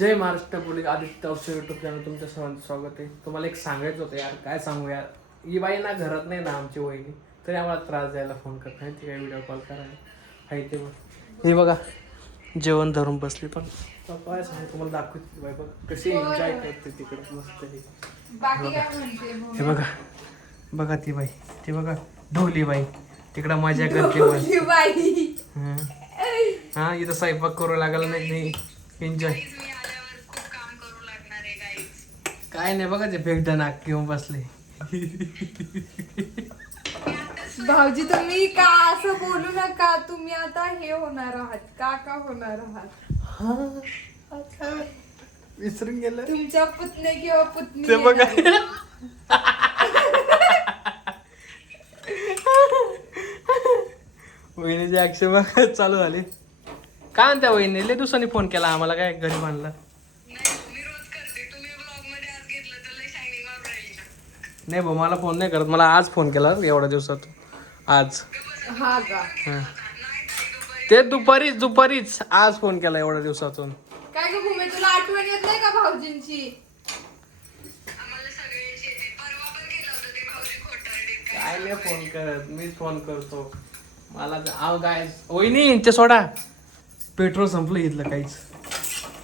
जय Maharashtra police Aditya official YouTube channel तुमच्या सर्वांचं स्वागत आहे. तुम्हाला एक सांगायचं होतं यार, काय सांगू यार, ही बाई ना घरात नाही ना आमची वहिनी, तरी आम्हाला त्रास द्यायला फोन करत नाही. ती काय व्हिडिओ कॉल करायला आहे ते बघ, हे बघा जेवण धरून बसली. पण काय सांगू तुम्हाला, दाखवते बाई बघा कशी एन्जॉय करते तिकडे मस्त. हे बघा बघा ती बाई, ती बघा ढोली बाई तिकडं मजा करते बाई. हा इथं स्वयंपाक करू लागला नाही, एन्जॉय काय नाही बघा ते फेकदा नाक घेऊन बसले. भाऊजी तुम्ही का असं बोलू नका, तुम्ही आता हे होणार आहात, काका होणार आहात. विसरून गेलं तुमच्या पुतणे किंवा पुतणी ते बघा. वहिनीची ऍक्शन बघा चालू झाली. काय म्हणत्या वहिनी, लय दिवसांनी फोन केला आम्हाला, काय घरी म्हणलं नाही भाऊ, मला फोन नाही करत, मला आज फोन केला एवढ्या दिवसात आज. हा का? ते दुपारीच आज फोन केला एवढ्या दिवसातून. काय ग भूमी, तुला आठवण येत नाही का भाऊजींची? काय नाही फोन करत, मीच फोन करतो. मला काय वहिनी ते सोडा, पेट्रोल संपलं इथलं काहीच.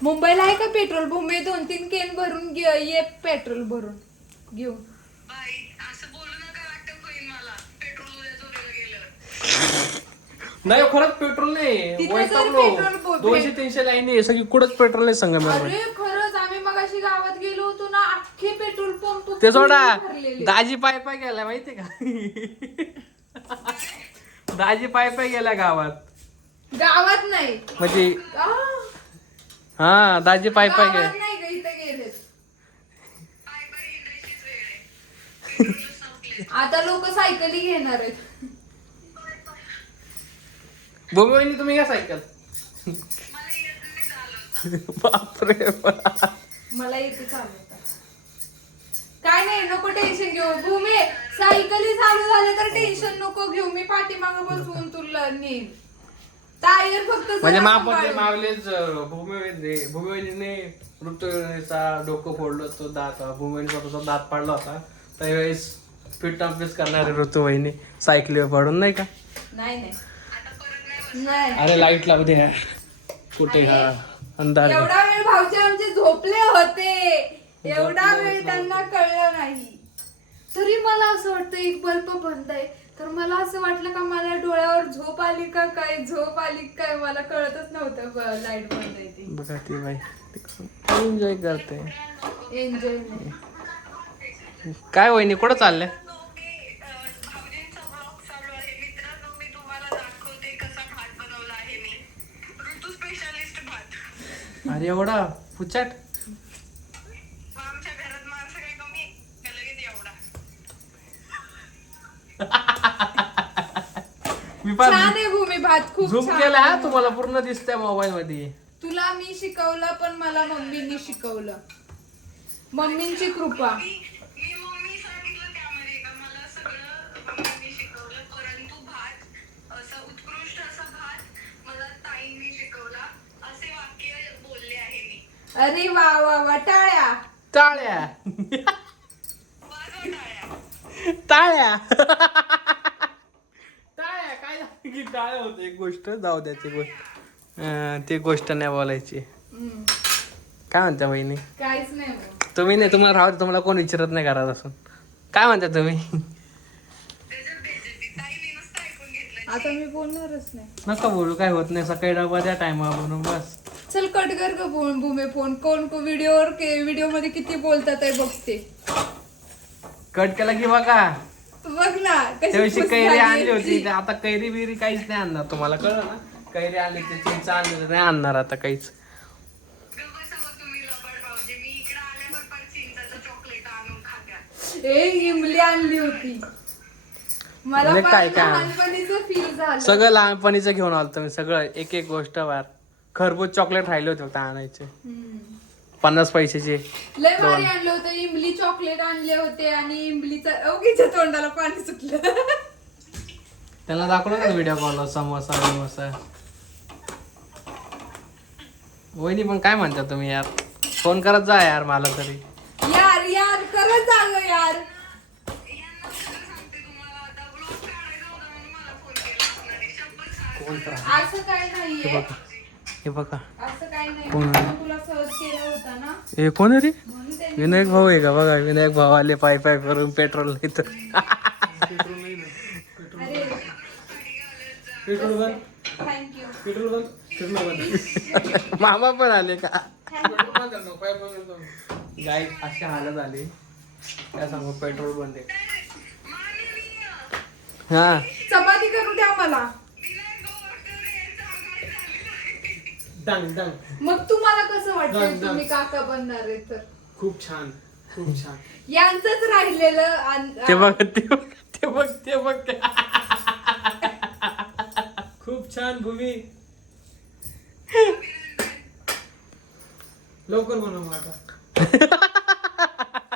मुंबईला आहे का पेट्रोल? भूमी 2-3 केन भरून ये पेट्रोल भरून घेऊन. नाही खरंच पेट्रोल नाही, वैतागलो. 200-300 लाईन आहे सगळी, कुठंच पेट्रोल नाही संगमेश्वर. अरे खरंच, आम्ही मगाशी गावात गेलो होतो ना, अख्खे पेट्रोल पंप ते सोडा, दाजी पाय गेला माहितीये का? दाजी पाय गेला गावात. गावात नाही म्हणजे हा दाजी पाय गेला. नाही ग, इथं गेले. आता लोक सायकली घेणार आहेत. बघू तुम्ही घ्या सायकल. बापरे मला येते चालवता. काय नाही, नको टेन्शन घेऊ भूमी, सायकली चालू झाले तर टेन्शन नको घेऊ. मी पाठीमागं बसवून तुला नेईन. टायर फक्त म्हणजे मावलेच भूमीने ऋतूचा डोकं फोडलं, तो दात भूमीने स्वतःचा दात पाडला होता. त्यावेळेस फिट अभ्यास करणारे ऋतुवाहिनी सायकलीवर पडून नाही का? नाही. अरे लाईट लावू दे कुठे अंधार. एवढा वेळ भाऊजी आमचे झोपले होते, एवढा वेळ त्यांना कळलं नाही. तरी मला असं वाटतं एक बल्ब बंद आहे, तर मला असं वाटलं का मला डोळ्यावर झोप आली का काय, झोप आली काय, मला कळतच नव्हतं लाईट बंद आहे ती. बघा ती बाई एन्जॉय करते. एन्जॉय काय वहिनी कुठं चाललंय? अरे एवढा फुचाट. छान आहे भूमी, भात खूप झूम छान केला आहे. तुम्हाला पूर्ण दिसतंय मोबाईल मध्ये. तुला मी शिकवलं, पण मला मम्मींनी शिकवलं. मम्मींची कृपा. अरे वा वा वा, टाळ्या टाळ्या टाळ्या टाळ्या काय झालं की टाळ्या होत. एक गोष्ट जाऊ द्याची गोष्ट, ती गोष्ट नाही बोलायची. काय म्हणता वहिनी? काहीच नाही. तुम्ही नाही, तुम्हाला राहू, तुम्हाला कोण विचारत नाही घरात असून. काय म्हणता तुम्ही? आता मी बोलणारच नाही. नका बोलू, काय होत नाही. सकाळी डबा द्या टायमावर म्हणून बस. चल कट कर ग भूमी फोन. कोण व्हिडिओ मध्ये किती बोलतात आहे बघते. कट केला की बघा, बघ ना त्याविषयी कैरी आणली होती, आता कैरी बिरी काहीच नाही आणणार. तुम्हाला कळलं ना, कैरी आणली ते चिंच आणली नाही आणणार आता काहीच. इमली आणली होती. मला म्हणजे काय लहानपणीचं फील झालं. सगळं लहानपणीचं घेऊन आलो तुम्ही, सगळं एक एक गोष्ट बार. खरबूज चॉकलेट राहिले होते फक्त आणायचे, 50 पैशाचे. लय भारी आणलं होतं. इमली चॉकलेट आणले होते आणि इमलीचा ओगीच्या तोंडाला पाणी सुटलं. त्यांना दाखवलं का व्हिडिओ कॉल समोसा बिमोसा. वहिनी पण काय म्हणता तुम्ही यार? फोन करत जा यार मला तरी. यार यार करत जा गं यार. कोण तर असं काय हे नाहीये. बघा, हे बघा. असं काय नाही. कोण? मी तुला सहज केला होता ना हे कोण आहे रे? म्हणून त्यांनी विनायक भाऊ आहे का? बघा विनायक भाऊ आले पाय पाय करून पेट्रोल नाही तर. पेट्रोल नाही ना. अरे पेट्रोल बंद. थँक्यू. पेट्रोल बंद. पेट्रोल बंद. मामा पण आले का? पेट्रोल बंद कर ना. पाय बंद. गाय अशी हालत आली काय सांगू, पेट्रोल बंद आहे. हा चपाती करू द्या मला. डांग डांग. मग तुम्हाला कसं वाटतं नाही, तुम्ही नाही. काका बनणार आहे तर? खूप छान. खूप छान. यांचंच राहिलेलं ते बघ ते बघ ते बघ ते बघ ते. खूप छान भूमी. लवकर बनव मग आता.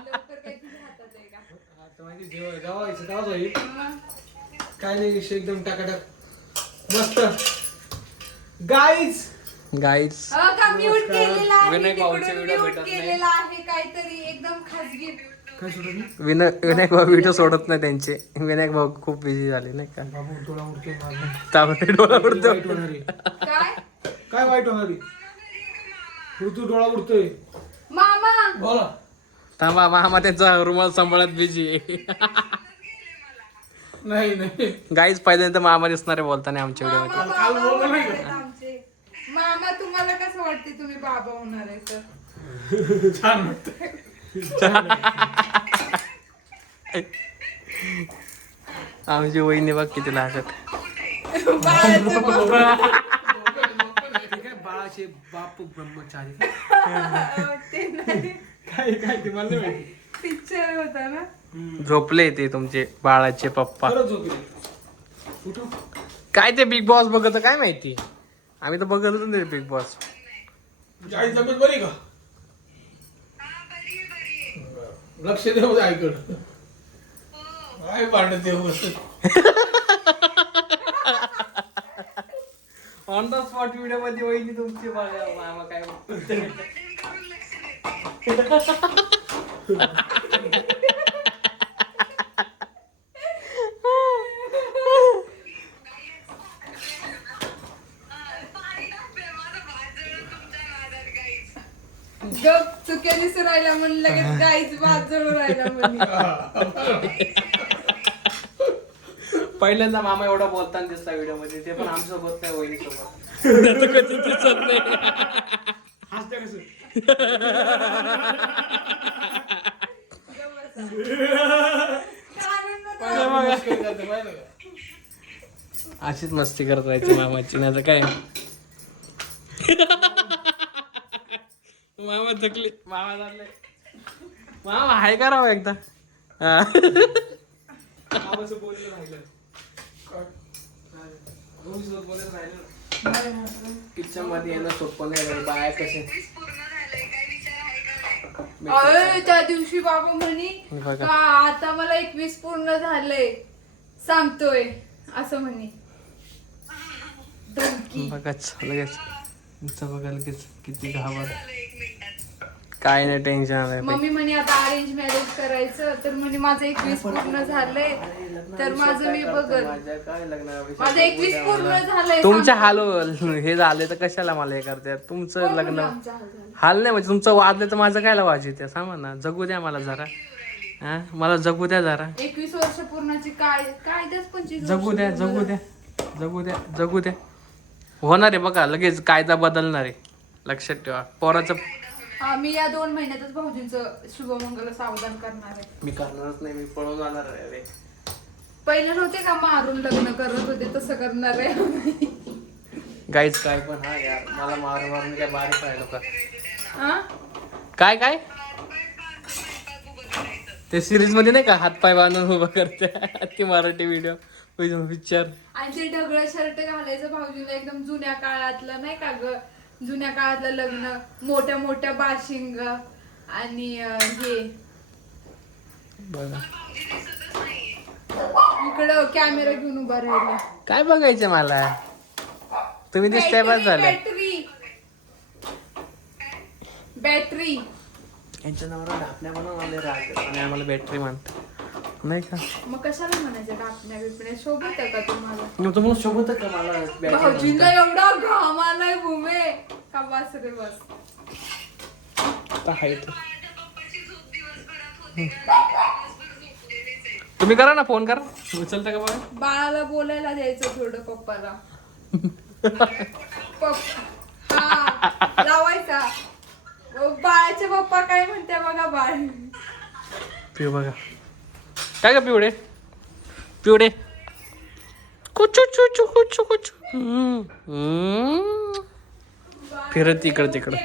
लवकर काय तुझ्या हातात आहे का? आता माहिती जेव्हा गावायचं तेव्हाच होईल. मग काय नाही विषय एकदम टाकाटाक मस्त. गाईज गाईज का म्यूट केलेला आहे विनायक भाऊचे तिकडून व्हिडिओ म्यूट भेटत नाही. केलेला आहे काहीतरी एकदम खाजगी. काय सोडत नाही. विनायक भाऊ व्हिडिओ सोडत नाही त्यांचे. विनायक भाऊ खूप बिझी झाले नाही का? बाबू डोळा उडतोय माझा. त्यामुळे डोळा वाईट उडतो. होणार आहे. काय काय वाईट होणार आहे? ऋतू डोळा उडतोय. मामा बोला. थांबा मामा त्यांचा रुमाल सांभाळत बिझी आहे. नाही नाही. गाईज पहिल्यांदा मामा दिसणारे बोलताना आमच्या मामा व्हिडिओ काल बाबा बोललो नाही होणार का? आहेत आमचे. मामा तुम्हाला कसं वाटते तुम्ही बाबा होणार आहे तर? छान वाटतं. आमची वहिनी बघ किती लाजत. बाळाचं बघ. ते काय बाळाचे बाप ब्रह्मचारी. ते नाही काय काय ते मला नाही माहिती. पिक्चर होता ना. झोपले ते तुमचे बाळाचे पप्पा. खरंच झोपले. उठू. काय ते बिग बॉस बघत काय माहिती. आम्ही तर बघतच नाही बिग बॉस. तुझी आई तब्येत बरी का? लक्ष देऊ दे आईकडं. काय भांडत देऊ ऑन द स्पॉट व्हिडिओ मध्ये वहिनी तुमची बघा मामा काय बोलतोय. गप चुक्या दिसून राहिला म्हणून लगेच गाईच भात जळून राहिला म्हणे. पहिल्यांदा मामा एवढा बोलताना दिसला व्हिडिओ मध्ये, ते पण आमच्यासोबत नाही वहिनी सोबत. त्याचं कधी दिसत नाही. हसते कसं. मस्करी करते, पाहिलं का? अशीच मस्ती करत राहायची मामाची, नाही तर काय. मामा थकले. मामा झाले. मामा हाय करावं एकदा. आवाज बोललं राहिलं. रोज बोलत राहिलं. किचन मध्ये येणं सोपं नाही रे, बाया कसे. अरे त्या दिवशी बाबा म्हणे बघा. का आता मला 21 पूर्ण झालंय सांगतोय असं म्हणे. धमकी. बघाच लगेच तुमचं बघा लगेच किती घाबर. काय नाही टेन्शन नाही. मम्मी म्हणे आता अरेंज मॅरेज करायचं, तर म्हणे माझं 21 पूर्ण झालंय तर माझं मी बघत. माझं 21 पूर्ण झालंय. तुमच्या हाल हे झाले तर कशाला मला हे करते. तुमचं कोण लग्न म्हणे आमचं हाल झालं? हाल नाही म्हणजे तुमचं वाजलं तर माझं कायला वाजू त्या सांगा ना. जगू द्या मला जरा. हा मला जगू द्या जरा. 21 वर्ष पूर्णाची काय कायदाच 25 जगू द्या जगू द्या जगू द्या जगू द्या. होणार आहे बघा लगेच कायदा बदलणार आहे. लक्षात ठेवा. पोराचं हा मी या 2 महिन्यातच भाऊजींचं शुभमंगल सावधान करणार आहे. मी करणारच नाही. मी पळून जाणार आहे रे. पहिले नव्हते का मारून लग्न करत होते तसं करणार आहे. गाईच काय पण हा यार मला मारून मारून काय बारीक राहिलो का. हा? काय काय ते सिरीज मध्ये नाही का हातपाय बांधून उभं करते ती मराठी व्हिडिओ पिक्चर. आणि ते ढगळं शर्ट घालायचं भाऊजीला एकदम जुन्या काळातलं नाही का ग. जुन्या काळातलं लग्न, मोठ्या मोठ्या बाशिंग आणि हे बघा इकडं कॅमेरा घेऊन उभा राहिला. काय बघायचं मला. तुम्ही दिसताय बस झालं. Battery battery. यांच्या नावाला ढापण्या बनवून आले राग आणि आम्हाला बॅटरी म्हणतात नाही का? मग कशाला म्हणायचं डापण्या बिपण्या शोभत आहे का तुम्हाला? मग तुम्हाला सोबत का मला बॅटरी भाऊजींना एवढा घाम आलाय भूमे का बस रे बस. तुम्ही करा ना फोन करा उचलता का बघा. बाळाला बोलायला द्यायचं थोडं पप्पाला. हा लावायचा. बाळाचे पप्पा काय म्हणते बघा बाळ. पिऊ बघा काय का पिवडे पिवडे कुचू चुचू कुचू कुचू फिरत इकडं तिकडं.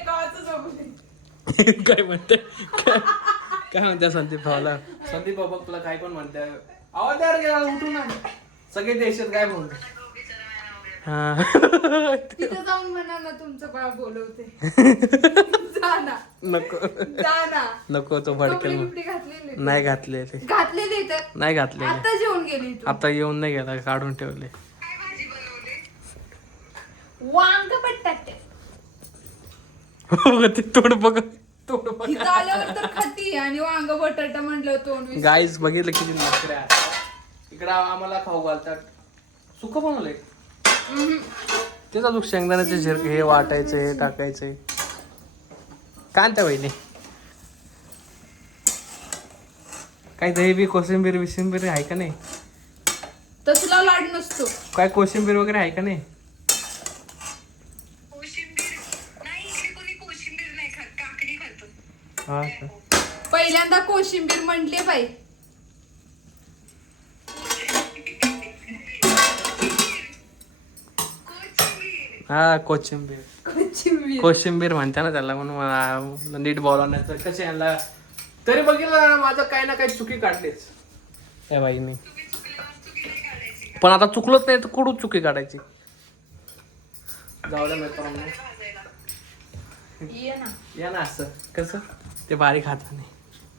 काय म्हणते काय म्हणते संदीप भाऊला? संदीप बाबा तुला काय पण म्हणते आवाज द्या रे उठू ना. सगळे देशात काय बोलते. तिथं जाऊन म्हणा ना तुमचं बाळ बोलवते. जा ना नको जा ना. नको तो कपडे भडकेल बिपडे घातलेले नाही घातलेले घातलेले तर नाही घातलेले आता जेवण गेली तू. आता येऊन नाही गेला काढून ठेवले. वांग बटाटे. ते तोड बघ तोड बघ. इथं आल्यावर तर खाती आणि वांग बटाटा म्हणलं तोंड विसरून. गाईस बघितलं किती नखरे आहेत. इकडं आम्हाला खाऊ घालतात. सुख बनवलंय तेच अजून शेंगदाण्याचे झिरके हे वाटायचे हे टाकायचे. काय त्या बहिणी काय दही बी कोशिंबीर विशिंबीर आहे का नाही? तसला लाड नसतो. काय कोशिंबीर वगैरे आहे का नाही? हा का? पहिल्यांदा कोशिंबीर म्हणले बाई. हा कोशिंबीर कोशिंबीर कोशिंबीर म्हणते ना त्याला म्हणून मला नीट बोलवण्याचं कसे यांना तरी बघितलं ना माझं काही ना काही चुकी काढलीच त्या बाईने. पण आता चुकलोच नाही तर कुठून चुकी काढायची. जाऊ द्या मित्रांनो ये ना. या ना असं कसं ते बारीक हाताने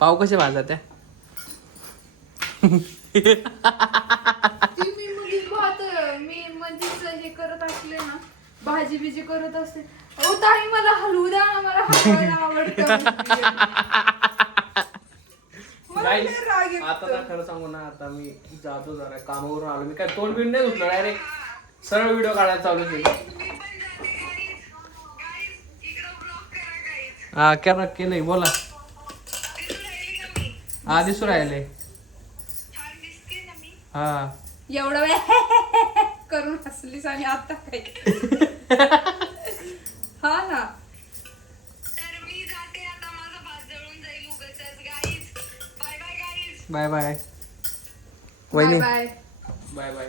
पाव कसे भाजत त्या ती मी मुलीच भात मी मध्येच हे करत असले ना भाजी बिजी करत असते. ओ ताई मला हलवू द्या ना मला हलवायला आवडतं. मला लय Guys, राग येतो. आता ना खरं सांगू ना आता मी जातो जरा कामावरून आलो. मी काय तोंड बिंड नाही धुतलं डायरेक्ट सरळ व्हिडिओ काढायला चालू केली. हा क्या नक्की नाही बोला. हा दिसू राहिले हा एवढा वेळ करून हसलीस आणि आता काय. हा ना. बाय बाय बाय वहिनी बाय. Bye bye.